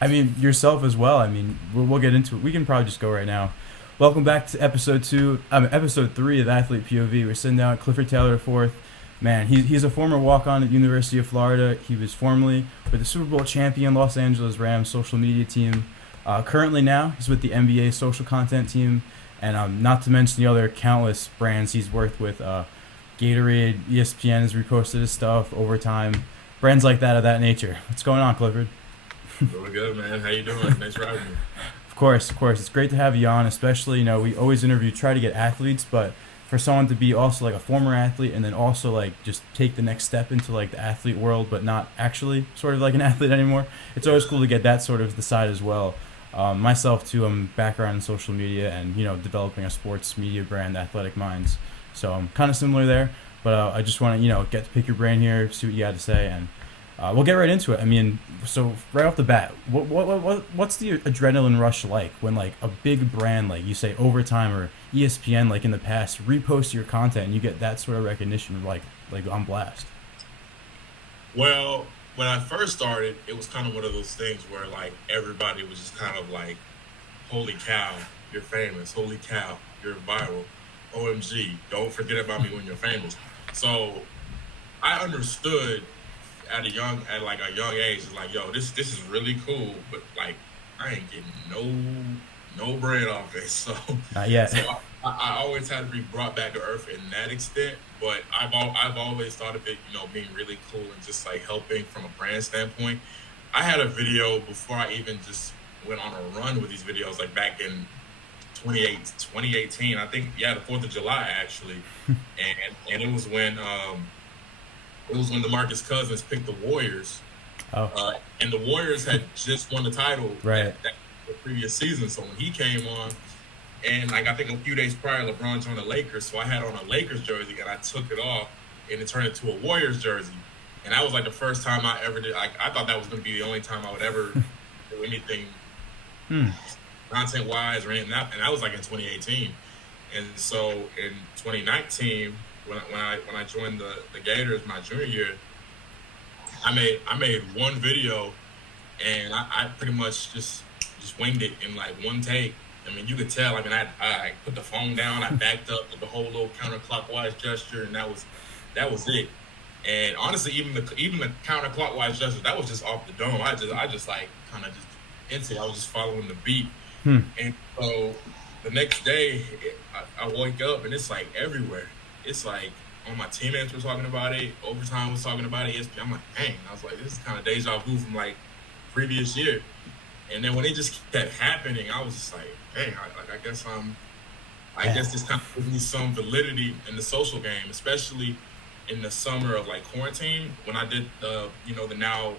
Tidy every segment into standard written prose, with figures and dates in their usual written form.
I mean, yourself as well. I mean, we'll get into it. We can probably just go right now. Welcome back to episode 3 of Athlete POV. We're sitting down at Clifford Taylor fourth. Man, he's a former walk-on at University of Florida. He was formerly with the Super Bowl champion Los Angeles Rams social media team. Currently now, he's with the NBA social content team, and not to mention the other countless brands he's worked with. Gatorade, ESPN has reposted his stuff, Overtime, brands like that of that nature. What's going on, Clifford? Really good, man. How you doing? Thanks for having me. Of course, of course. It's great to have you on, especially, we always try to get athletes, but for someone to be also like a former athlete and then also like just take the next step into like the athlete world, but not actually sort of like an athlete anymore, it's always cool to get that sort of the side as well. Myself too, I'm background in social media and, developing a sports media brand, Athletic Minds. So I'm kind of similar there, but I just want to, get to pick your brain here, see what you got to say, and we'll get right into it. I mean, so right off the bat, what's the adrenaline rush like when like a big brand like you say Overtime or ESPN like in the past reposts your content and you get that sort of recognition like on blast? Well, when I first started, it was kind of one of those things where like everybody was just kind of like, "Holy cow, you're famous! Holy cow, you're viral! OMG, don't forget about me when you're famous." So I understood at like a young age, it's like, "Yo, this is really cool," but like I ain't getting no bread off this. Not yet. So I always had to be brought back to earth in that extent. But I've always thought of it, being really cool and just like helping from a brand standpoint. I had a video before I even just went on a run with these videos, like back in 2018. I think, yeah, the 4th of July actually, and it was when DeMarcus Cousins picked the Warriors, Oh, and the Warriors had just won the title right. that the previous season. So when he came on, and like I think a few days prior, LeBron joined the Lakers, so I had on a Lakers jersey and I took it off and it turned into a Warriors jersey. And that was like the first time I ever did. I thought that was going to be the only time I would ever do anything Hmm. content wise or anything. And that was like in 2018. And so in 2019, when I joined the Gators my junior year, I made one video and I pretty much just winged it in like one take. I mean, you could tell. I mean, I put the phone down, I backed up with the whole little counterclockwise gesture, and that was it. And honestly, even the counterclockwise gesture, that was just off the dome. I just like kind of just into it. I was just following the beat. Hmm. And so the next day, I wake up and it's like everywhere. It's like all my teammates were talking about it. Overtime was talking about it. ESPN. I'm like, dang. I was like, this is kind of deja vu from like previous year. And then when it just kept happening, I was just like, dang. I Yeah. guess this kind of gives me some validity in the social game, especially in the summer of like quarantine when I did the now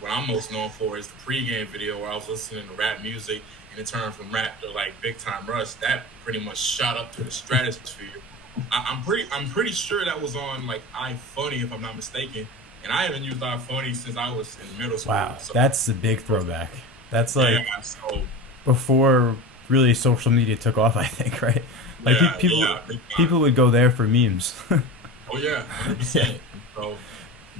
what I'm most known for is the pregame video where I was listening to rap music and it turned from rap to like big time rush. That pretty much shot up to the stratosphere. I'm pretty sure that was on like iFunny if I'm not mistaken, and I haven't used iFunny since I was in middle school. Wow, So that's the big throwback. That's yeah, like so before really social media took off, I think, right? Like yeah, people yeah, big time. people would go there for memes. Oh yeah, Yeah. 100%. So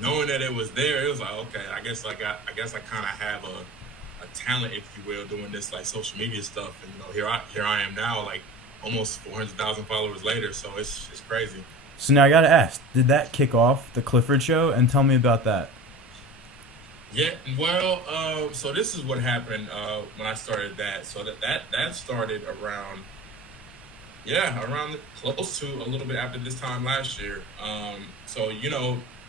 knowing that it was there, it was like okay, I guess I kind of have a talent, if you will, doing this like social media stuff, and here I am now, like almost 400,000 followers later. So it's crazy. So now I gotta ask, did that kick off the Clifford show? And tell me about that. Yeah, well, so this is what happened when I started that. So that started around, yeah, around close to a little bit after this time last year. So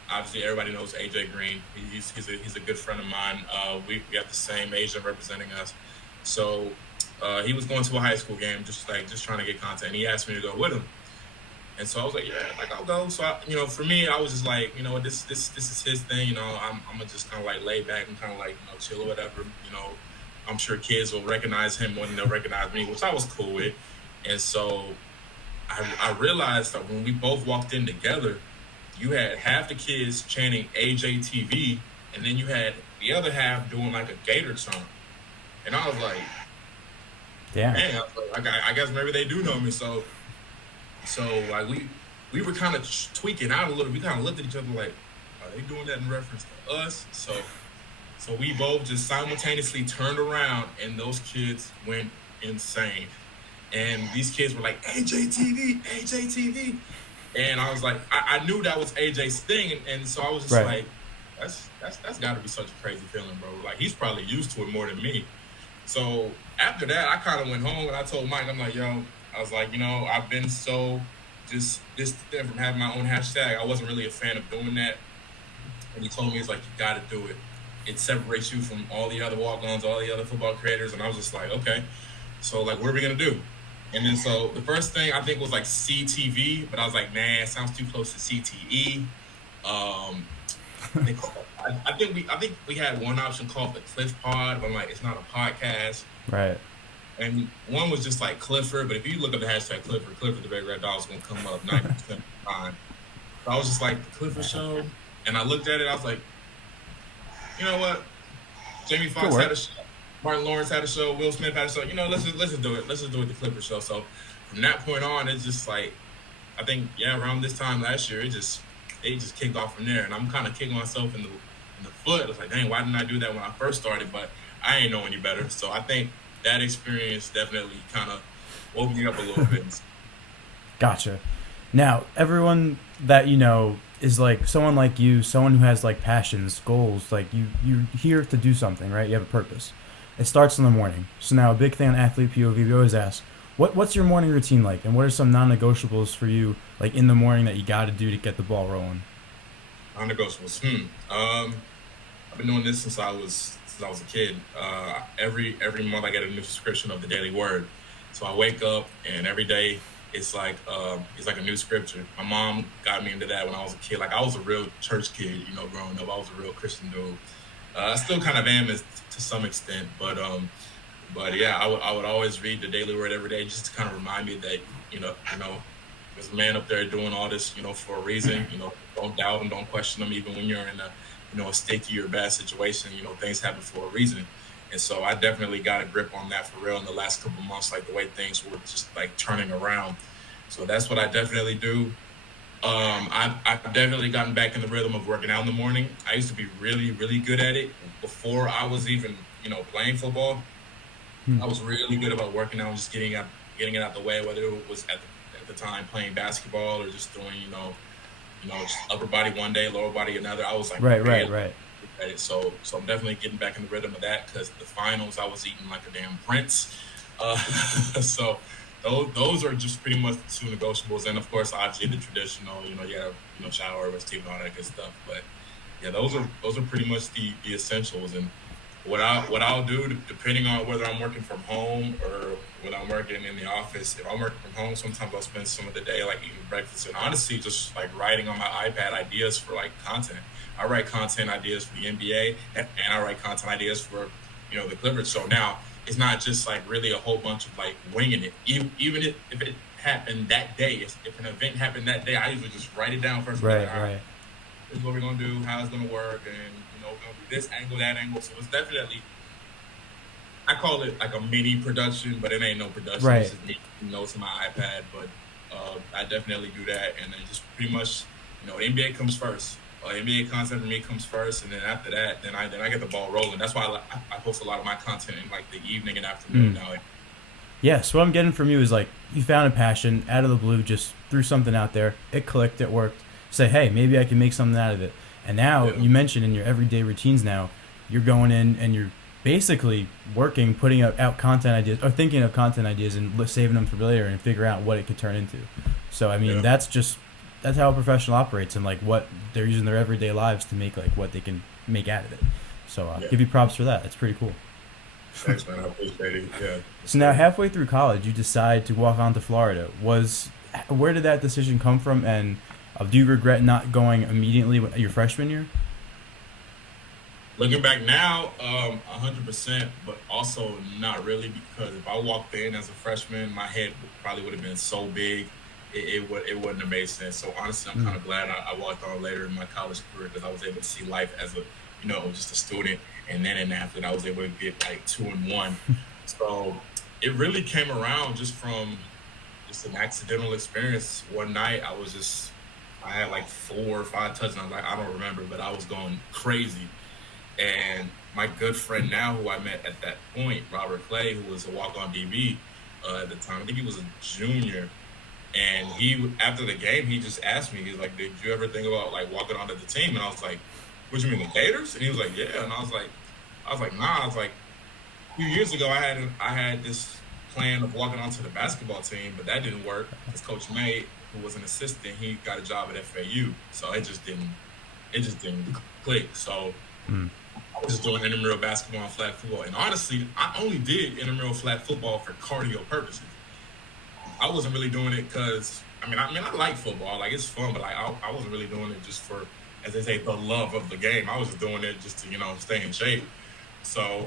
obviously everybody knows AJ Green. He's a good friend of mine. We have the same agent representing us. So he was going to a high school game, just trying to get content. And he asked me to go with him. And so I was like, yeah, like I'll go. So for me, I was just like, this is his thing. I'm gonna just kind of like lay back and kind of like chill or whatever. I'm sure kids will recognize him when they'll recognize me, which I was cool with. And so I realized that when we both walked in together, you had half the kids chanting AJTV, and then you had the other half doing like a Gator song. And I was like, Damn. man, I guess maybe they do know me. So like we were kind of tweaking out a little. We kind of looked at each other like, are they doing that in reference to us? So So we both just simultaneously turned around, and those kids went insane. And these kids were like, AJTV, AJTV. And I was like, I knew that was AJ's thing. And so I was just Right. like, that's got to be such a crazy feeling, bro. Like, he's probably used to it more than me. So after that, I kind of went home and I told Mike, I'm like, yo, I was like, I've been so just distant from having my own hashtag. I wasn't really a fan of doing that. And he told me, he's like, you got to do it. It separates you from all the other walk-ons, all the other football creators. And I was just like, okay. So, like, what are we going to do? And then so the first thing I think was like CTV, but I was like, nah, it sounds too close to CTE. I think we had one option called the Cliff Pod, but I'm like, it's not a podcast. Right. And one was just like Clifford, but if you look up the hashtag Clifford the Big Red Dog is going to come up 90% of the time. So I was just like, the Clifford Show. And I looked at it, I was like, you know what? Jamie Foxx had a show. Martin Lawrence had a show. Will Smith had a show. Let's just do it. Let's just do it the Clifford Show. So from that point on, it's just like, I think, around this time last year, it just kicked off from there. And I'm kind of kicking myself in the foot. I was like, dang, why didn't I do that when I first started? But I ain't know any better. So I think that experience definitely kind of woke me up a little bit. Gotcha. Now, everyone that you know is like someone like you, someone who has like passions, goals, like you're here to do something, right? You have a purpose. It starts in the morning. So now a big thing on Athlete POV, we always ask, what's your morning routine like? And what are some non-negotiables for you, like in the morning that you got to do to get the ball rolling? Non-negotiables. I've been doing this since I was a kid. Every month I get a new subscription of the Daily Word. So I wake up and every day it's like a new scripture. My mom got me into that when I was a kid. Like, I was a real church kid, growing up. I was a real Christian dude. I still kind of am to some extent, but yeah, I would always read the Daily Word every day just to kind of remind me that there's a man up there doing all this for a reason. Don't doubt him, don't question him, even when you're in a sticky or bad situation. Things happen for a reason. And so I definitely got a grip on that for real in the last couple of months, like the way things were just like turning around. So that's what I definitely do. I've definitely gotten back in the rhythm of working out in the morning. I used to be really, really good at it before I was even, playing football. I was really good about working out and just getting it out the way, whether it was at the time playing basketball or just doing, just upper body one day, lower body another. I was like, Right. At it. So I'm definitely getting back in the rhythm of that, because the finals I was eating like a damn prince. So those are just pretty much the two negotiables, and of course, obviously the traditional, you have shower, with teeth, and all that good stuff. But yeah, those are pretty much the essentials. And what I'll do, depending on whether I'm working from home or when I'm working in the office. If I'm working from home, sometimes I'll spend some of the day like eating breakfast and honestly just like writing on my iPad ideas for like content. I write content ideas for the NBA, and I write content ideas for the Clifford Show. Now it's not just like really a whole bunch of like winging it. Even if it happened that day, if an event happened that day, I usually just write it down first. Right. This is what we're gonna do, how it's gonna work, and we're gonna do this angle, that angle. So it's definitely, I call it like a mini production, but it ain't no production. Right. It's just me notes on my iPad. But I definitely do that, and then just pretty much, the NBA comes first. NBA content for me comes first, and then after that, then I get the ball rolling. That's why I post a lot of my content in like the evening and afternoon now. Yeah, so what I'm getting from you is like you found a passion out of the blue, just threw something out there, it clicked, it worked. Say, hey, maybe I can make something out of it. And now you mentioned in your everyday routines now, you're going in and you're basically working, putting out content ideas or thinking of content ideas and saving them for later and figure out what it could turn into. So I mean, that's how a professional operates and like what they're using their everyday lives to make like what they can make out of it. So give you props for that. It's pretty cool. Thanks, man. I appreciate it. Yeah. So now halfway through college, you decide to walk on to Florida. Where did that decision come from, and do you regret not going immediately your freshman year? Looking back now, 100%, but also not really, because if I walked in as a freshman, my head probably would have been so big, it wouldn't have made sense. So honestly, I'm kind of glad I walked on later in my college career, because I was able to see life as a, just a student, and then an athlete. I was able to get like 2-1. So it really came around just from just an accidental experience. One night I had like 4 or 5 touchdowns. Like, I don't remember, but I was going crazy. And my good friend now, who I met at that point, Robert Clay, who was a walk-on DB at the time. I think he was a junior, and he after the game, he just asked me, he's like, "Did you ever think about like walking onto the team?" And I was like, "What you mean, the Gators?" And he was like, "Yeah." And I was like, "Nah." I was like, a few years ago, I had this plan of walking onto the basketball team, but that didn't work because Coach May, who was an assistant, he got a job at FAU, so it just didn't click. So Mm. I was just doing intramural basketball and flag football, and honestly, I only did intramural flag football for cardio purposes. I wasn't really doing it because I like football, like it's fun, but like I wasn't really doing it just for, as they say, the love of the game. I was just doing it just to stay in shape. So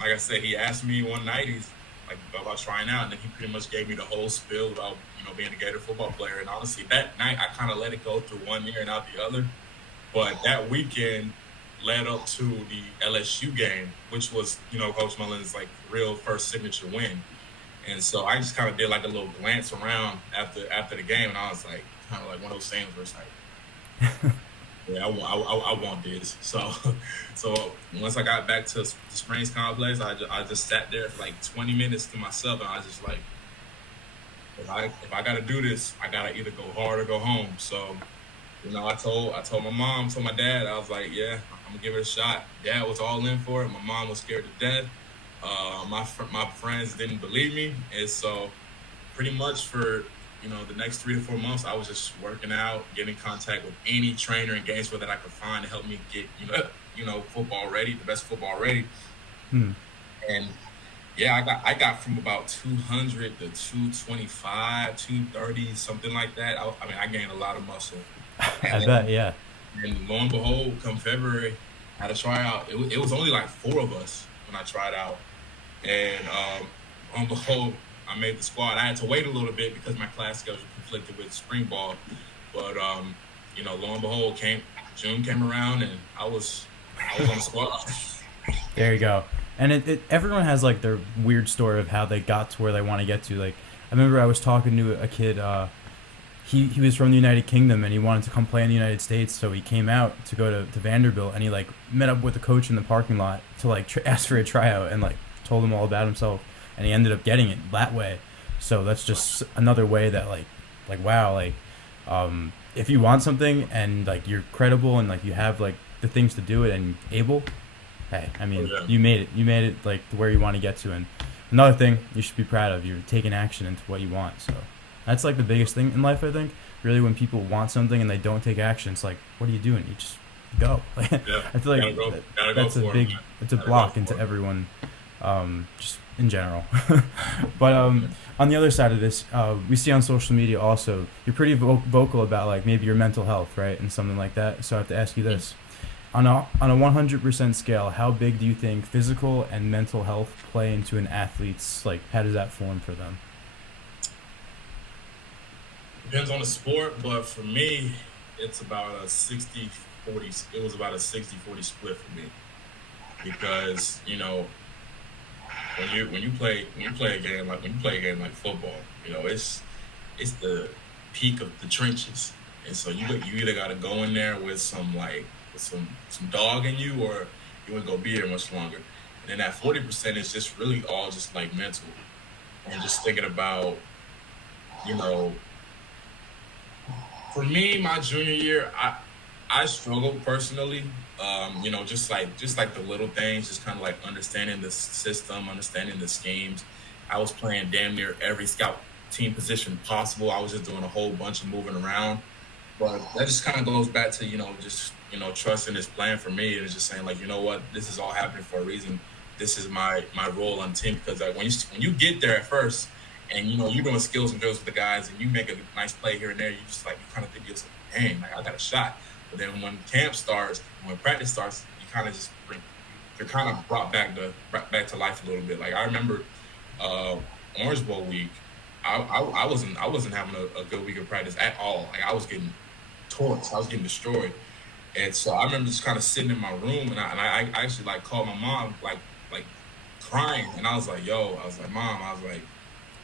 like I said, he asked me one night, he's like about trying out, and then he pretty much gave me the whole spiel about being a Gator football player. And honestly, that night I kind of let it go through one ear and out the other. But that weekend led up to the LSU game, which was Coach Mullen's like real first signature win. And so I just kind of did like a little glance around after the game, and I was like, kind of like one of those things where it's like, yeah, I want this. So so once I got back to the Springs complex, I just sat there for like 20 minutes to myself, and I was just like, if I got to do this, I gotta either go hard or go home. So I told my mom, told my dad, I was like, yeah, I'm gonna give it a shot. Dad was all in for it. My mom was scared to death. My friends didn't believe me, and so pretty much for the next 3 to 4 months, I was just working out, getting in contact with any trainer in Gainesville that I could find to help me get football ready, the best football ready. Mm. And yeah, I got from about 200 to 225, 230, something like that. I gained a lot of muscle, and I bet, then yeah. and lo and behold, come February, I had a tryout. It was only like four of us when I tried out, and lo and behold, I made the squad. I had to wait a little bit because my class schedule conflicted with spring ball, but lo and behold, June came around, and I was on the squad. There you go. And everyone has like their weird story of how they got to where they want to get to. Like I remember I was talking to a kid. He was from the United Kingdom and he wanted to come play in the United States, so he came out to go to Vanderbilt, and he like met up with the coach in the parking lot to like ask for a tryout, and like told him all about himself, and he ended up getting it that way. So that's just another way that like wow, like if you want something and like you're credible and like you have like the things to do it and able, hey, I Oh mean, yeah, you made it like to where you want to get to. And another thing you should be proud of, you're taking action into what you want. So that's like the biggest thing in life, I think. Really, when people want something and they don't take action, it's like, what are you doing? You just go. yeah. I feel like Gotta go that's a for it, big, man. it's a Gotta go block into for it. everyone, just in general. But Yeah. on the other side of this, we see on social media also you're pretty vocal about like maybe your mental health, right, and something like that. So I have to ask you this: on a 100% scale, how big do you think physical and mental health play into an athlete's like? How does that form for them? Depends on the sport, but for me, it's about a 60-40. It was about a 60-40 split for me because when you play a game like football, it's the peak of the trenches, and so you either got to go in there with some dog in you, or you ain't gonna be here much longer. And then that 40% is just really all just like mental and just thinking about you know for me, my junior year, I struggled personally. Just like the little things, just kind of like understanding the system, understanding the schemes. I was playing damn near every scout team position possible. I was just doing a whole bunch of moving around. But that just kind of goes back to just trusting this plan for me, and it's just saying like, you know what, this is all happening for a reason. This is my role on the team, because like when you get there at first, and you're doing skills and drills with the guys, and you make a nice play here and there, you just like you kind of think to yourself, dang, like I got a shot. But then when camp starts, when practice starts, you kind of just you're kind of brought back to life a little bit. Like I remember uh, Orange Bowl week, I wasn't having a good week of practice at all. Like I was getting torched, I was getting destroyed. And so I remember just kind of sitting in my room, and I actually like called my mom, like crying, and I was like, "Yo," I was like, "Mom," I was like,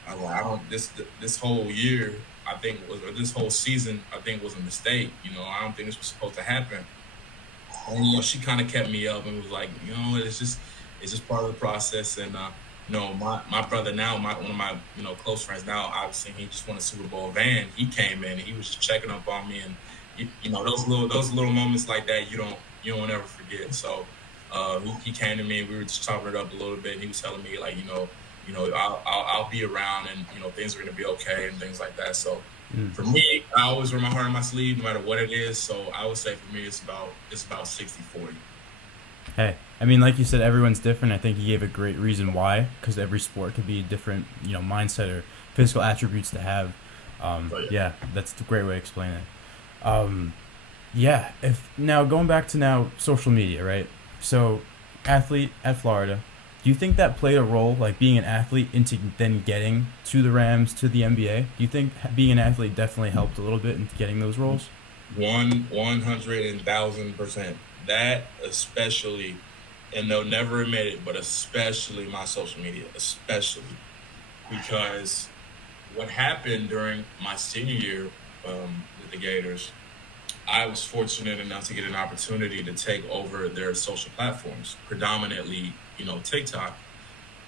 I don't this whole year I think was or this whole season I think was a mistake. I don't think this was supposed to happen. And she kind of kept me up and was like, it's just part of the process. And my brother now, one of my close friends now, obviously he just won a Super Bowl. Van, he came in and he was just checking up on me, and those little moments like that you don't ever forget. So he came to me and we were just chopping it up a little bit, and he was telling me like I'll be around, and things are gonna be okay and things like that. So Mm. for me, I always wear my heart on my sleeve, no matter what it is. So I would say for me, it's about 60-40. Hey, I mean, like you said, everyone's different. I think you gave a great reason why, because every sport could be a different, mindset or physical attributes to have. So yeah. Yeah, that's a great way to explain it. Yeah, if now going back to now social media, right? So, athlete at Florida, do you think that played a role, like being an athlete into then getting to the Rams to the NBA? Do you think being an athlete definitely helped a little bit in getting those roles? 100,000%. That especially, and they'll never admit it, but especially my social media, especially because what happened during my senior year with the Gators, I was fortunate enough to get an opportunity to take over their social platforms, predominantly, TikTok.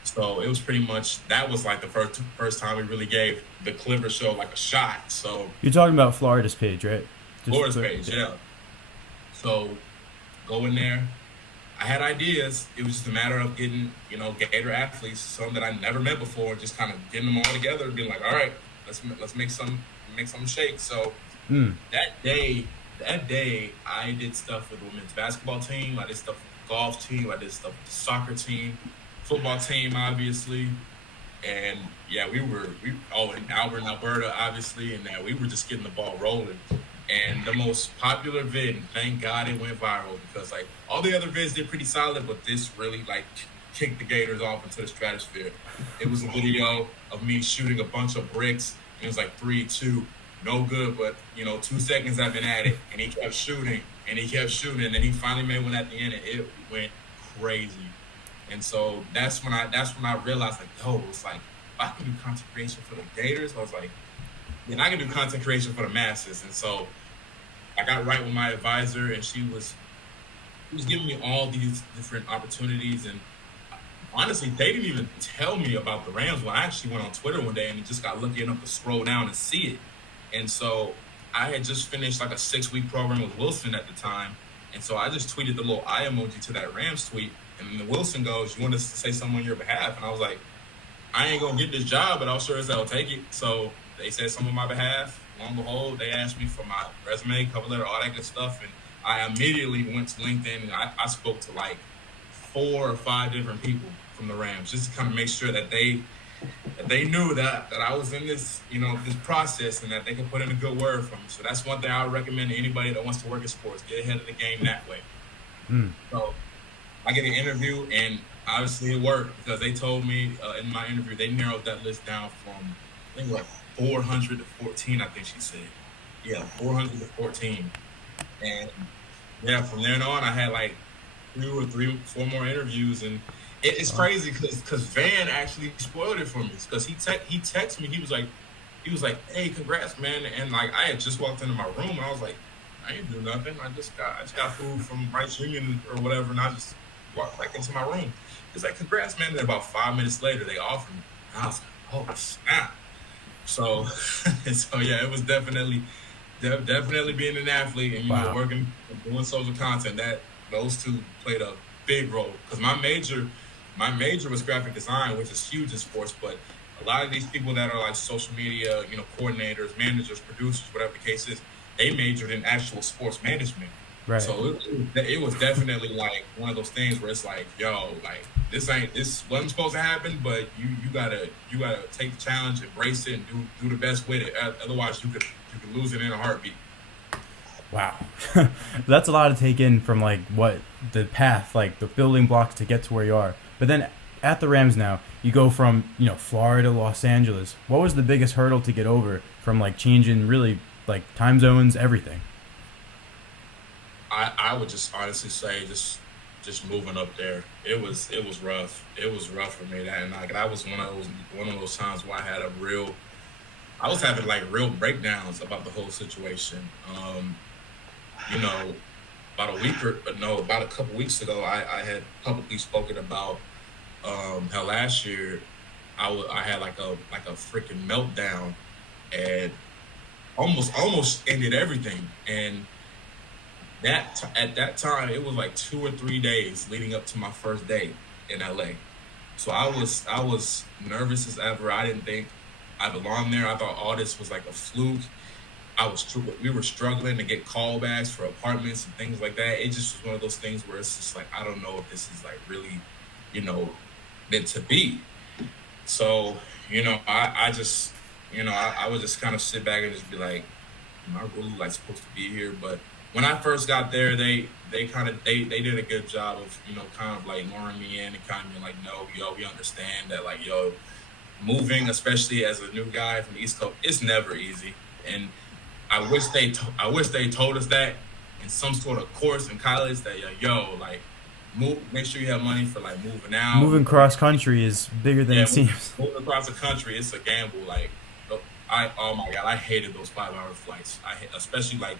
So it was pretty much that was like the first time we really gave the Clifford show like a shot. So You're talking about Florida's page, right? Just Florida's clear. page, yeah. So go in there. I had ideas. It was just a matter of getting, Gator athletes, some that I never met before, just kind of getting them all together and being like, all right, let's make some shake. So Mm. that day, I did stuff with the women's basketball team. I did stuff with the golf team. I did stuff with the soccer team, football team, obviously. And yeah, in Albert, Alberta, obviously, and we were just getting the ball rolling. And the most popular vid, and thank God it went viral, because like all the other vids did pretty solid, but this really like kicked the Gators off into the stratosphere. It was a video of me shooting a bunch of bricks, and it was like 3, 2, no good, but 2 seconds I've been at it, and he kept shooting and he kept shooting, and then he finally made one at the end, and it went crazy. And so that's when I realized like, yo, it's like if I can do content creation for the Gators, I was like, then I can do content creation for the masses. And so I got right with my advisor, and she was giving me all these different opportunities. And honestly, they didn't even tell me about the Rams when I actually went on Twitter one day and just got lucky enough to scroll down and see it. And so I had just finished like a 6-week program with Wilson at the time. And so I just tweeted the little eye emoji to that Rams tweet. And then Wilson goes, "You want us to say something on your behalf?" And I was like, I ain't going to get this job, but I'll sure as hell take it. So they said something on my behalf. Lo and behold, they asked me for my resume, cover letter, all that good stuff. And I immediately went to LinkedIn, and I spoke to like 4 or 5 different people from the Rams, just to kind of make sure that they knew that I was in this, this process, and that they could put in a good word for me. So that's one thing I would recommend to anybody that wants to work in sports: get ahead of the game that way. Mm. So I get an interview, and obviously it worked, because they told me in my interview they narrowed that list down from I think like 400 to 14. I think she said, yeah, 400 to 14. And yeah, from then on, I had like 2 or 3, 4 more interviews, and it's Wow. crazy because Van actually spoiled it for me, because he texted me. He was like, "Hey, congrats, man!" And like I had just walked into my room, and I was like, "I ain't do nothing. I just got food from Rice Union or whatever," and I just walked back into my room. It's like, "Congrats, man!" And then about 5 minutes later, they offered me. And I was like, "Oh snap!" So, so yeah, it was definitely being an athlete and Wow. working, doing social content. That those two played a big role, because my major was graphic design, which is huge in sports. But a lot of these people that are like social media, coordinators, managers, producers, whatever the case is, they majored in actual sports management. Right. So it was definitely like one of those things where it's like, yo, like this wasn't supposed to happen, but you gotta take the challenge, embrace it, and do the best with it. Otherwise, you could lose it in a heartbeat. Wow. That's a lot to take in from like what the path, like the building blocks to get to where you are. But then at the Rams now, you go from, Florida to Los Angeles. What was the biggest hurdle to get over from like changing really like time zones, everything? I would just honestly say just moving up there. It was rough. It was rough for me. That, and like that was one of those times where I was having like real breakdowns about the whole situation. You know, about a week or no, about a couple weeks ago, I had publicly spoken about how last year I had like a freaking meltdown and almost ended everything. And at that time it was like 2 or 3 days leading up to my first day in LA. So I was nervous as ever. I didn't think I belonged there. I thought all this was like a fluke. We were struggling to get callbacks for apartments and things like that. It just was one of those things where it's just like I don't know if this is like really, you know, meant to be. So, I just, I would just kind of sit back and just be like, am I really like supposed to be here? But when I first got there, they did a good job of, kind of like luring me in and kind of being like, no, yo, we understand that like, yo, moving, especially as a new guy from the East Coast, it's never easy. And I wish they told us that in some sort of course in college that like make sure you have money for like moving out. Moving cross country is bigger than Yeah, it seems. moving across the country, it's a gamble. Like, oh my god, I hated those 5 hour flights. Especially like,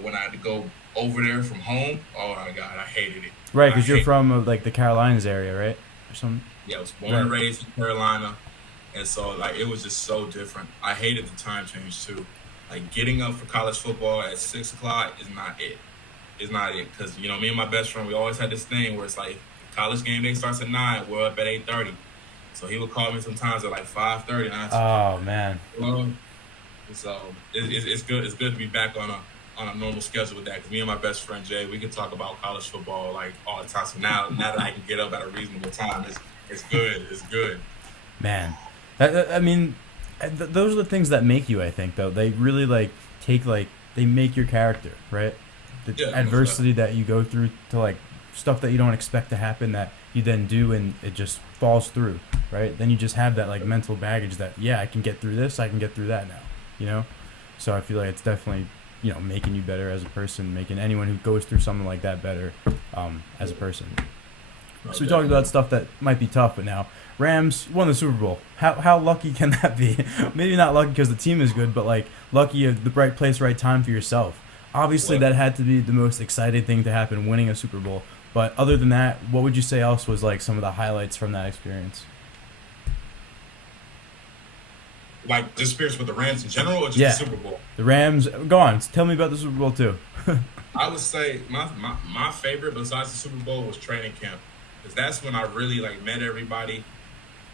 when I had to go over there from home. Oh my god, I hated it. Right, because you're from like the Carolinas area, right? Or something. Yeah, I was born and raised in Carolina, and so like it was just so different. I hated the time change too. Like getting up for college football at 6 o'clock is not it. It's not it because me and my best friend we always had this thing where it's like college game day starts at 9. We're up at 8:30. So he would call me sometimes at like 5:30. And Oh man. So it's good. It's good to be back on a normal schedule with that. Because me and my best friend Jay, we can talk about college football like all the time. So now that I can get up at a reasonable time, it's good. It's good. Man, I mean, those are the things that make you. I think though they really like they make your character, right? The adversity that you go through to like stuff that you don't expect to happen that you then do and it just falls through, right? Then you just have that like mental baggage that I can get through this, I can get through that now. So I feel like it's definitely making you better as a person, making anyone who goes through something like that better as a person. So we talked about stuff that might be tough, but now Rams won the Super Bowl. How lucky can that be? Maybe not lucky because the team is good, but like lucky of the right place, right time for yourself. Obviously, that had to be the most exciting thing to happen, winning a Super Bowl. But other than that, what would you say else was like some of the highlights from that experience? Like the experience with the Rams in general, or just the Super Bowl? The Rams. Go on. Tell me about the Super Bowl too. I would say my favorite besides the Super Bowl was training camp, because that's when I really like met everybody,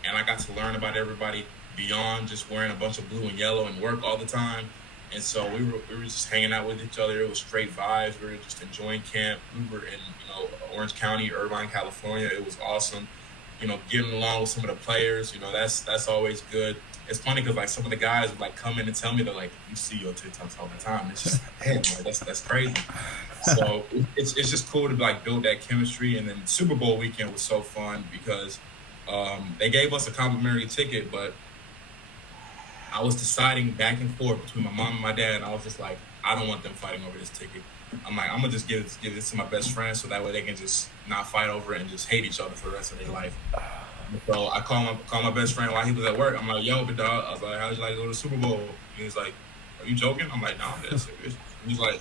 and I got to learn about everybody beyond just wearing a bunch of blue and yellow and work all the time. And so we were just hanging out with each other. It was straight vibes. We were just enjoying camp. We were in Orange County, Irvine, California. It was awesome. Getting along with some of the players. That's always good. It's funny because like some of the guys would like come in and tell me they're like, you see your TikToks all the time. It's just like, damn, like, that's crazy. So it's just cool to like build that chemistry. And then Super Bowl weekend was so fun because they gave us a complimentary ticket, but I was deciding back and forth between my mom and my dad, and I was just like, I don't want them fighting over this ticket. I'm like, I'm gonna just give this to my best friend so that way they can just not fight over it and just hate each other for the rest of their life. So I called my best friend while he was at work. I'm like, yo, big dog. I was like, how'd you like to go to the Super Bowl? And he was like, are you joking? I'm like, no, I'm dead serious. He's like,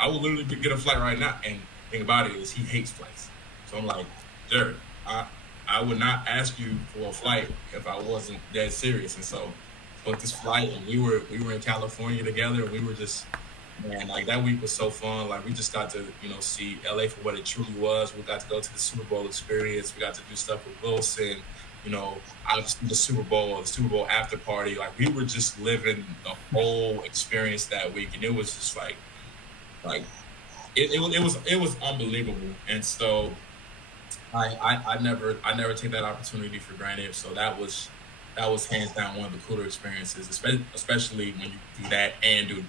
I will literally get a flight right now. And the thing about it is he hates flights. So I'm like, Jared, I would not ask you for a flight if I wasn't dead serious. And so booked this flight, and we were in California together. And we were just, man, like that week was so fun. Like we just got to see LA for what it truly was. We got to go to the Super Bowl experience. We got to do stuff with Wilson. Obviously the Super Bowl after party. Like we were just living the whole experience that week, and it was just like it was unbelievable. And so I never take that opportunity for granted. So that was hands down one of the cooler experiences, especially when you do that and do,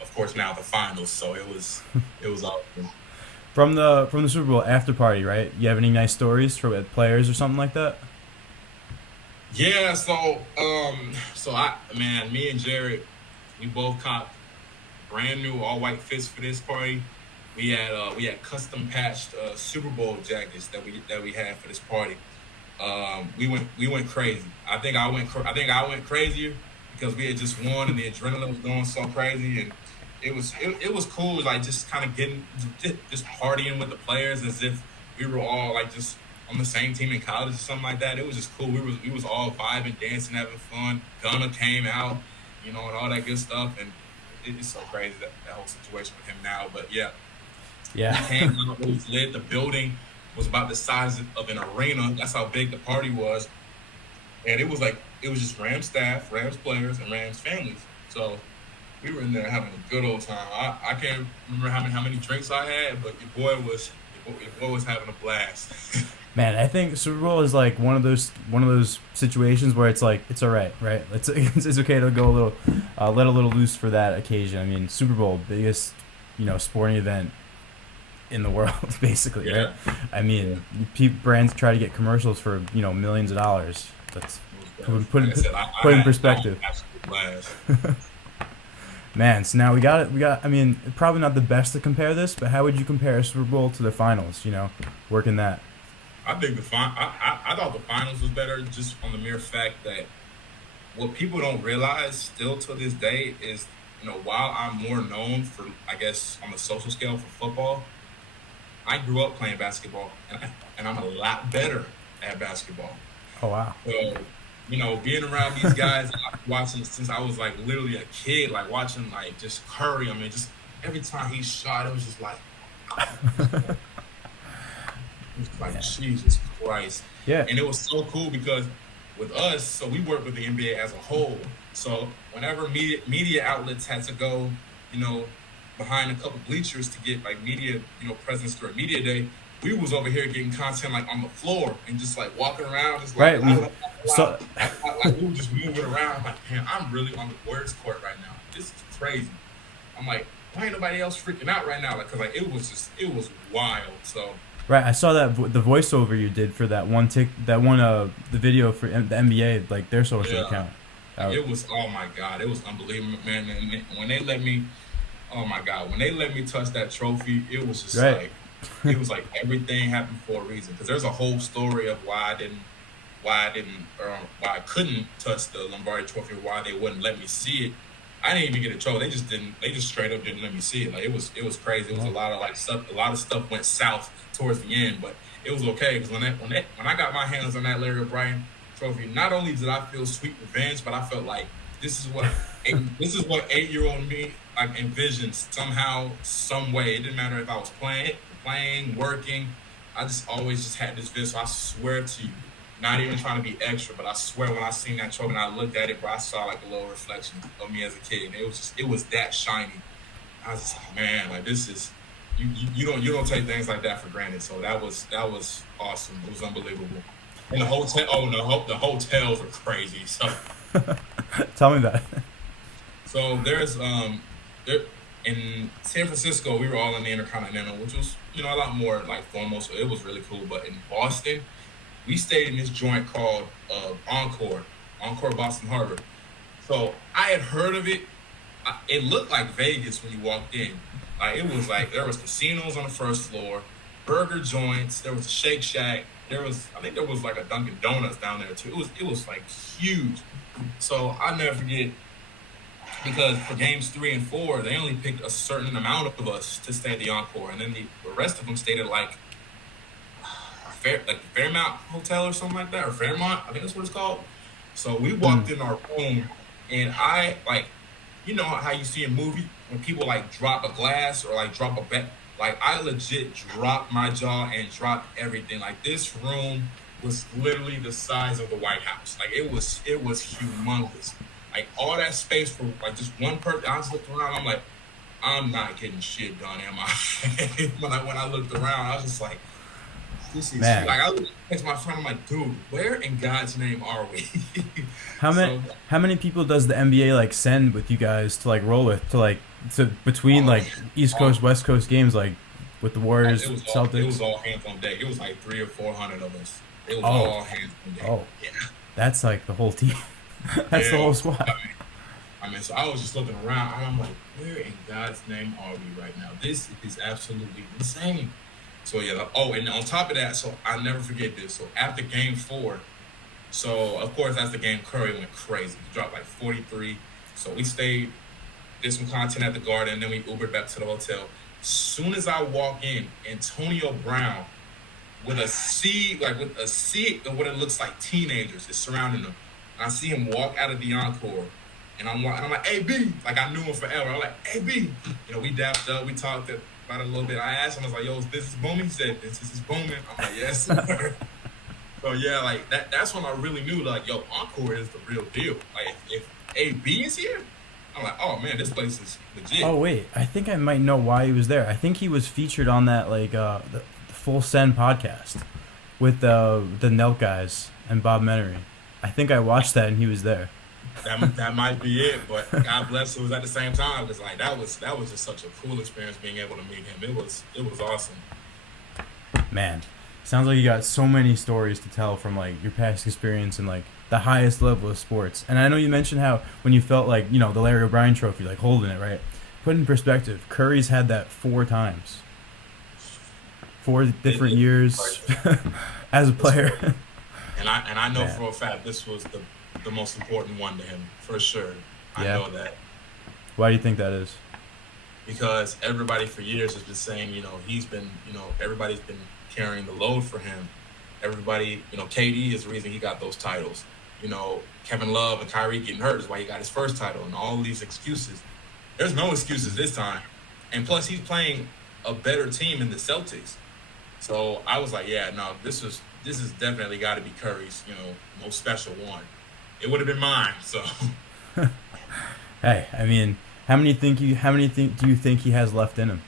of course, now the finals. So it was awesome. From the Super Bowl after party, right? You have any nice stories for players or something like that? Yeah. So me and Jared, we both copped brand new all white fits for this party. We had custom patched Super Bowl jackets that we had for this party. We went crazy. I think I went crazier because we had just won and the adrenaline was going so crazy. And it was cool, like just kind of getting just partying with the players as if we were all like just on the same team in college or something like that. It was just cool. We was all vibing, dancing, having fun. Gunna came out, and all that good stuff, and it's so crazy that whole situation with him now. But yeah, Yeah. he came out, it was lit. The building was about the size of an arena. That's how big the party was, and it was just Rams staff, Rams players, and Rams families. So we were in there having a good old time. I can't remember how many drinks I had, but your boy was having a blast. Man, I think Super Bowl is like one of those situations where it's like it's all right, right? It's okay to go a little, let a little loose for that occasion. I mean, Super Bowl, biggest sporting event in the world, basically, right? Yeah. I mean, brands try to get commercials for millions of dollars. That's put Like I in said, put in I had perspective. an absolute blast. Man, so now we got it. We got. I mean, probably not the best to compare this, but how would you compare a Super Bowl to the finals? Working that. I think I thought the finals was better just on the mere fact that what people don't realize still to this day is, while I'm more known for, I guess, on the social scale for football, I grew up playing basketball, and I'm a lot better at basketball. Oh wow. So, being around these guys, watching since I was like literally a kid, like watching like just Curry. I mean, just every time he shot, it was just like, it was like Yeah. Jesus Christ. Yeah. And it was so cool because with us, so we work with the NBA as a whole. So whenever media outlets had to go, you know, behind a couple bleachers to get like media, presence during media day, we was over here getting content like on the floor and just like walking around, just like, Right. We so like we were just moving around. I'm like, man, I'm really on the Warriors court right now. This is crazy. I'm like, why ain't nobody else freaking out right now? Like, cause like it was wild. So right. I saw that the voiceover you did for the video for the NBA, like their social yeah, account. it was, oh my God, it was unbelievable, man. And when they let me, oh my God, when they let me touch that trophy, it was just Right. like, it was like everything happened for a reason. Because there's a whole story of why I couldn't touch the Lombardi Trophy, why they wouldn't let me see it. I didn't even get a trophy. They just didn't. They just straight up didn't let me see it. Like it was crazy. It was a lot of like stuff. A lot of stuff went south towards the end, but it was okay because when I got my hands on that Larry O'Brien trophy, not only did I feel sweet revenge, but I felt like this is what 8-year-old me like envisioned somehow, some way. It didn't matter if I was playing, working. I just always just had this vision. So I swear to you, not even trying to be extra, but I swear when I seen that trophy and I looked at it, bro, I saw like a little reflection of me as a kid. And it was that shiny. I was just like, man, like this is you don't take things like that for granted. So that was awesome. It was unbelievable. And the hotel, the hotels were crazy. Tell me about it. So there's there in San Francisco, we were all in the Intercontinental, which was a lot more like formal, so it was really cool. But in Boston, we stayed in this joint called Encore Boston Harbor. So I had heard of it. It looked like Vegas when you walked in. Like it was like there was casinos on the first floor, burger joints. There was a Shake Shack. I think there was like a Dunkin' Donuts down there too. It was like huge. So I'll never forget because for games 3 and 4, they only picked a certain amount of us to stay at the Encore, and then the rest of them stayed at like Fairmount Hotel or something like that, or Fairmont, I think that's what it's called. So we walked in our room, and I like, how you see a movie when people like drop a glass or like drop a bet. Like I legit dropped my jaw and dropped everything. Like this room was literally the size of the White House. Like it was humongous. Like all that space for like just one person. I just looked around. I'm like, I'm not getting shit done, am I? when I looked around, I was just like, this is Man. like I looked at my friend. I'm like, dude, where in God's name are we? How many So, how many people does the NBA like send with you guys to like roll with to between all, like East all, Coast West Coast games like with the Warriors it Celtics? was all hands on deck. It was like 300 or 400 of us. It was Oh, all hands on deck. oh, Yeah, that's like the whole team. That's the yeah. whole I squad. mean, so I was just looking around and I'm like, where in God's name are we right now? This is absolutely insane. So yeah. And on top of that, so I'll never forget this. So after game 4, so of course as the game Curry went crazy. He dropped like 43. So we stayed did some content at the Garden, and then we Ubered back to the hotel. As soon as I walk in, Antonio Brown with a sea of what it looks like teenagers is surrounding him. I see him walk out of the Encore, and I'm like, "Hey B," like I knew him forever. I'm like, "Hey B," we dapped up, we talked about it a little bit. I asked him, I was like, "Yo, this is booming?" He said, "This is booming." I'm like, "Yes, sir." So yeah, like that's when I really knew, like, yo, Encore is the real deal. Like if AB is here, I'm like, oh man, this place is legit. Oh wait, I think I might know why he was there. I think he was featured on that the Full Send podcast with the Nelk guys and Bob Menery. I think I watched that and he was there. That might be it, but God bless it was at the same time, because like that was just such a cool experience being able to meet him. It was awesome. Man, sounds like you got so many stories to tell from like your past experience and like the highest level of sports. And I know you mentioned how when you felt like, the Larry O'Brien trophy, like holding it, right? Put in perspective, Curry's had that 4 times. 4 different years as a player. And I know for a fact this was the most important one to him, for sure. I know that. Why do you think that is? Because everybody for years has been saying, he's been, everybody's been carrying the load for him. Everybody, KD is the reason he got those titles. Kevin Love and Kyrie getting hurt is why he got his first title, and all these excuses. There's no excuses this time. And plus, he's playing a better team in the Celtics. So I was like, yeah, no, this is definitely got to be Curry's, most special one. It would have been mine. So. Hey, I mean, how many do you think he has left in him?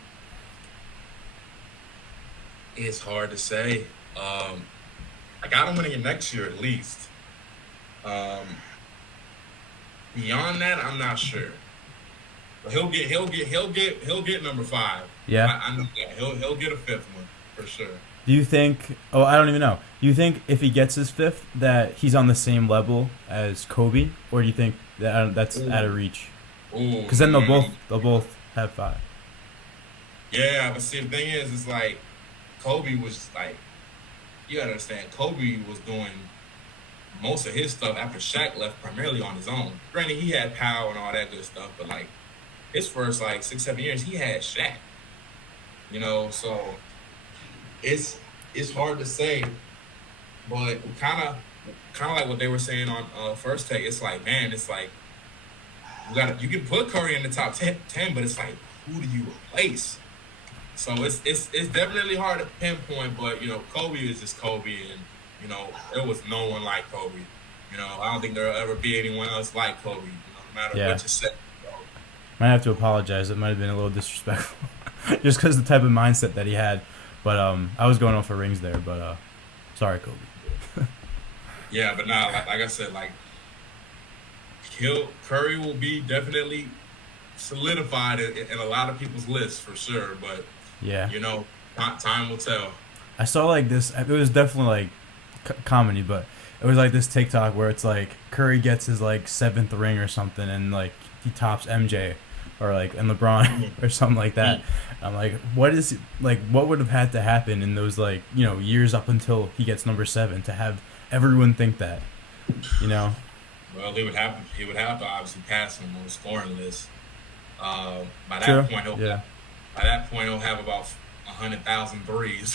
It's hard to say. I got him winning it next year at least. Beyond that, I'm not sure. But he'll get number 5. Yeah. I know that. He'll get a 5th one for sure. Do you think? Oh, I don't even know. Do you think if he gets his 5th that he's on the same level as Kobe, or do you think that's out of reach? Because then they'll both have 5. Yeah, but see, the thing is, it's like Kobe was like, you gotta understand, Kobe was doing most of his stuff after Shaq left primarily on his own. Granted, he had power and all that good stuff, but like his first 6-7 years, he had Shaq. So it's hard to say, but kind of like what they were saying on First Take. It's like, man, it's like you can put Curry in the top 10, but it's like, who do you replace? So it's definitely hard to pinpoint, but Kobe is just Kobe, and there was no one like Kobe. I don't think there'll ever be anyone else like Kobe. No matter what you say. Might have to apologize. It might have been a little disrespectful, just because the type of mindset that he had. But I was going off for rings there. But sorry, Kobe. Yeah, but now, like I said, Curry will be definitely solidified in a lot of people's lists for sure. But time will tell. I saw this. It was definitely comedy, but it was this TikTok where it's Curry gets his 7th ring or something, and he tops MJ or and LeBron or something like that. I'm what would have had to happen in those years up until he gets number 7 to have everyone think that, Well, he would have to obviously pass him on the scoring list. By True. that point he'll have about 100,000 threes.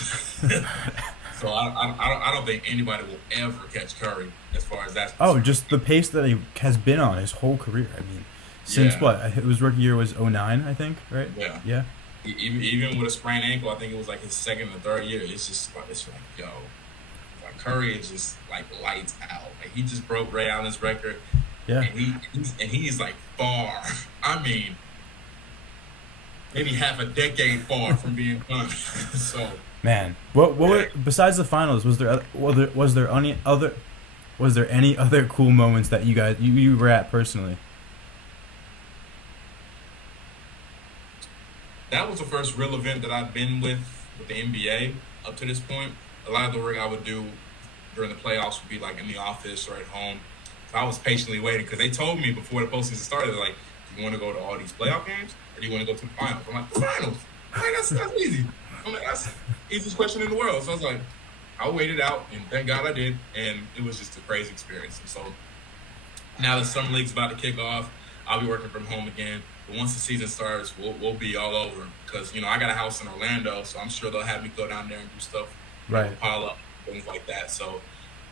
So I don't think anybody will ever catch Curry as far as that's concerned. Just the pace that he has been on his whole career. I mean, since what? It was rookie year was 2009, I think, right? Yeah. Even with a sprained ankle, I think it was his 2nd or 3rd year. It's yo, Curry is just lights out. He just broke Ray Allen's record. Yeah. And he's far. I mean, maybe half a decade far from being done. So. Man, what besides the finals, was there any other cool moments that you were at personally? That was the first real event that I've been with the NBA up to this point. A lot of the work I would do during the playoffs would be in the office or at home. So I was patiently waiting because they told me before the postseason started, do you want to go to all these playoff games or do you want to go to the finals? I'm like, the finals. That's easy. I'm like, that's the easiest question in the world. So I was I waited out, and thank God I did, and it was just a crazy experience. And so now the summer league's about to kick off. I'll be working from home again. But once the season starts, we'll be all over because I got a house in Orlando, so I'm sure they'll have me go down there and do stuff, Right. with pile up things like that. So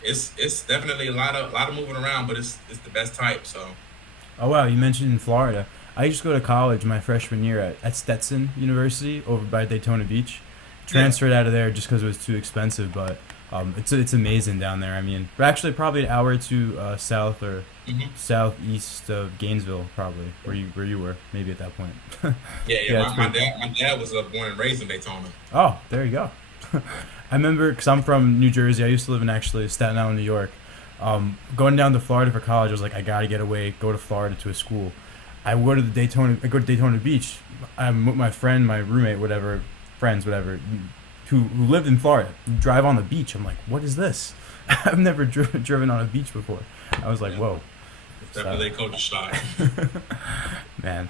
it's definitely a lot of moving around, but it's the best type. So Oh wow, you mentioned in Florida. I used to go to college my freshman year at Stetson University over by Daytona Beach. yeah. Transferred out of there just because it was too expensive, but it's amazing down there. I mean, we're actually probably an hour or two south or hmm southeast of Gainesville, probably where you were maybe at that point. Yeah, yeah. Yeah, it's My pretty cool. dad was born and raised in Daytona. Oh, there you go. I remember because I'm from New Jersey. I used to live in actually Staten Island, New York. Going down to Florida for college, I was like, I gotta get away, go to Florida to a school. I go to Daytona Beach. I'm with my friend, my roommate, whatever, friends, whatever, who lived in Florida. We drive on the beach. I'm like, what is this? I've never driven on a beach before. I was like, Yeah, whoa. it's So, definitely a culture shock. man,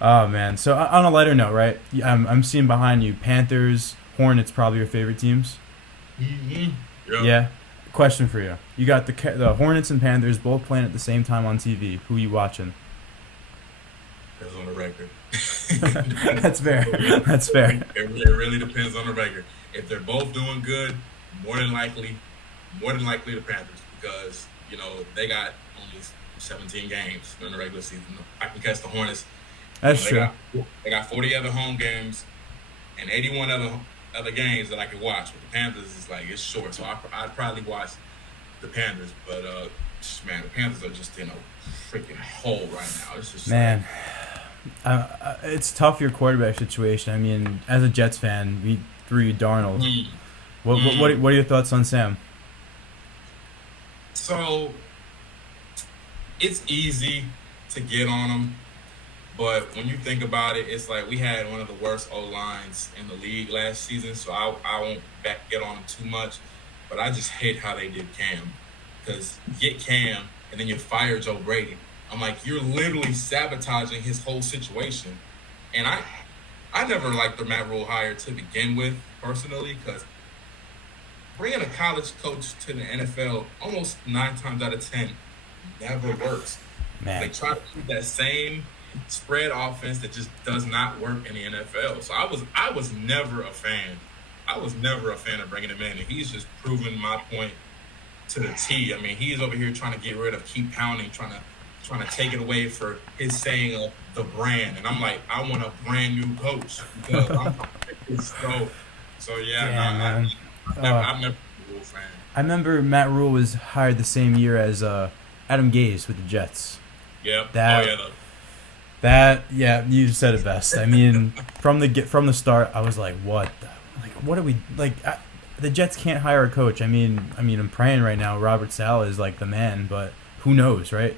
oh man. So on a lighter note, right? I'm seeing behind you Panthers, Hornets, probably your favorite teams. hmm Yep. Yeah. Question for you. You got the Hornets and Panthers both playing at the same time on TV. Who you watching? Depends on the record. That's fair. That's fair. It really depends on the record. If they're both doing good, more than likely, more than likely the Panthers because they got only 17 games during the regular season. I can catch the Hornets. That's They true. got 40 other home games and 81 other games that I can watch. But the Panthers is like it's short, so I'd probably watch the Panthers. But man, the Panthers are just in a freaking hole right now. It's just like Man, it's tough your quarterback situation. I mean, as a Jets fan, we threw you Darnold. mm, What mm. what are your thoughts on Sam? So it's easy to get on them. But when you think about it, it's like we had one of the worst O lines in the league last season, so I won't get on them too much. But I just hate how they did Cam, because you get Cam and then you fire Joe Brady. I'm like, you're literally sabotaging his whole situation. And I never liked the Matt Rule hire to begin with personally, because bringing a college coach to the NFL almost 9 times out of 10 never works. They Man, try to keep that same spread offense that just does not work in the NFL. So I was never a fan. I was never a fan of bringing him in, and he's just proven my point to the T. I mean, he's over here trying to get rid of keep pounding, trying to take it away for his saying of the brand. And I'm like, I want a brand new coach because so yeah. No, damn man. I've never been a Wolves fan. I remember Matt Rule was hired the same year as Adam Gase with the Jets. Yep. Oh That yeah. That yeah, you said it best. I mean, from the start, I was like, what? Like, what are we like? The Jets can't hire a coach. I'm praying right now. Robert Saleh is like the man, but who knows, right?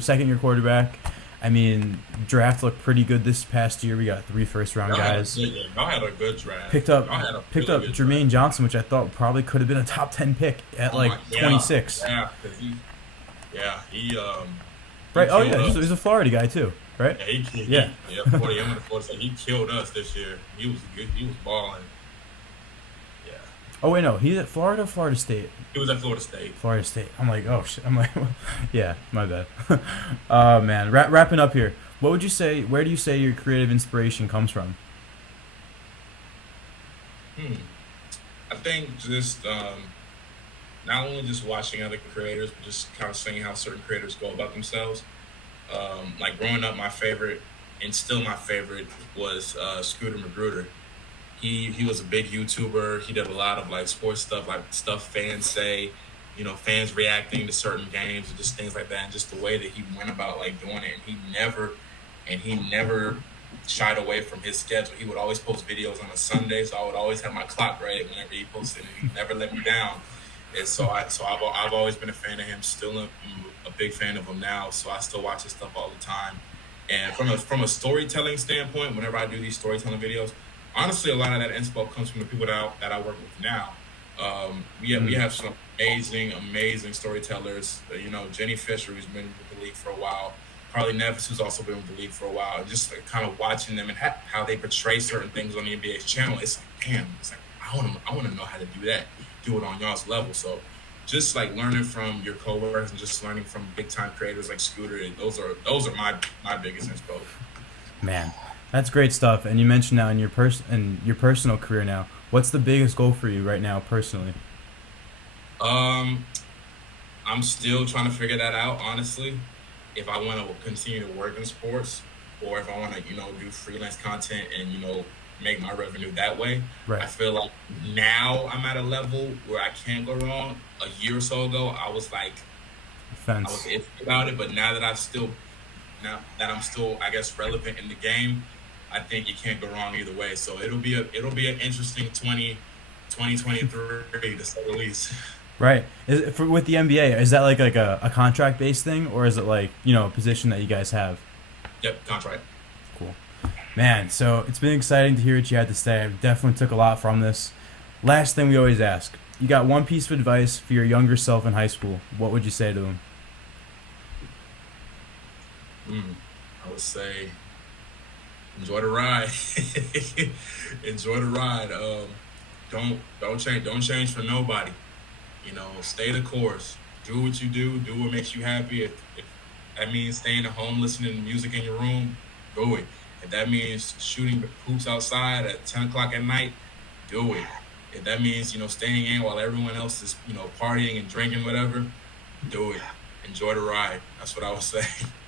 Second year quarterback. I mean, draft looked pretty good this past year. We got 3 first round guys. Y'all had a good draft. Picked up Y'all had a picked really up good Jermaine draft. Johnson, which I thought probably could have been a top 10 pick at Oh like my, yeah, 26. yeah, 'cause he Right? Oh killed yeah, us. he's a Florida guy too, right? Yeah, Yeah. yeah, 40. I'm in the 40. So he killed us this year. He was good. He was balling. Yeah, Oh wait, no, he's at Florida, Florida State. he was at Florida State. Florida State. I'm like, oh shit. I'm like, yeah, my bad. Oh man, wrapping up here. What would you say? Where do you say your creative inspiration comes from? Hmm. I think just not only just watching other creators, but just kind of seeing how certain creators go about themselves. Like growing up, my favorite and still my favorite was Scooter Magruder. He was a big YouTuber. He did a lot of like sports stuff, like stuff fans say, fans reacting to certain games and just things like that, and just the way that he went about like doing it. And he never shied away from his schedule. He would always post videos on a Sunday, so I would always have my clock ready whenever he posted, and he never let me down. And so I've always been a fan of him. Still a big fan of him now. So I still watch his stuff all the time. And from a storytelling standpoint, whenever I do these storytelling videos, honestly, a lot of that inspo comes from the people that I work with now. We Mm. have some amazing storytellers. Jenny Fisher, who's been with the league for a while. Carly Nevis, who's also been with the league for a while. And just like, kind of watching them and how they portray certain things on the NBA's channel. It's like, damn. It's like I want to know how to do that. Do it on y'all's level. So just like learning from your coworkers and just learning from big time creators like Scooter. Those are my biggest inspo. Man, that's great stuff. And you mentioned now in your personal career now, what's the biggest goal for you right now personally? Um, I'm still trying to figure that out, honestly. If I want to continue to work in sports, or if I want to, do freelance content and make my revenue that way. I Right. feel like now I'm at a level where I can't go wrong. A year or so ago, I was Fence. iffy about it, but now that I'm still, I guess, relevant in the game, I think you can't go wrong either way. So it'll be an interesting 2023 to say the least. Right. With the NBA, is that like a contract based thing, or is it like a position that you guys have? Yep, contract. Cool. Man, so it's been exciting to hear what you had to say. I definitely took a lot from this. Last thing we always ask: you got one piece of advice for your younger self in high school? What would you say to him? I would say enjoy the ride. Enjoy the ride. Don't change for nobody. Stay the course. Do what you do. Do what makes you happy. If that means staying at home listening to music in your room, do it. If that means shooting hoops outside at 10 o'clock at night, do it. If that means staying in while everyone else is partying and drinking whatever, do it. Enjoy the ride. That's what I would say.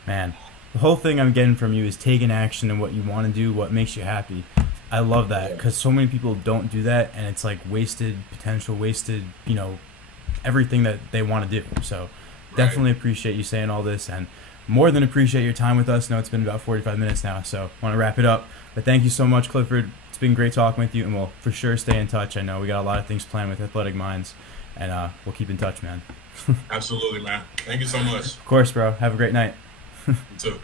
Man, the whole thing I'm getting from you is taking action and what you want to do, what makes you happy. I love that Yeah. because so many people don't do that, and it's like wasted potential, wasted, everything that they want to do. So Right. definitely appreciate you saying all this, and more than appreciate your time with us. I know it's been about 45 minutes now, so I want to wrap it up. But thank you so much, Clifford. It's been great talking with you, and we'll for sure stay in touch. I know we got a lot of things planned with Athletic Minds, and we'll keep in touch, man. Absolutely, man. Thank you so much. Of course, bro. Have a great night. You too.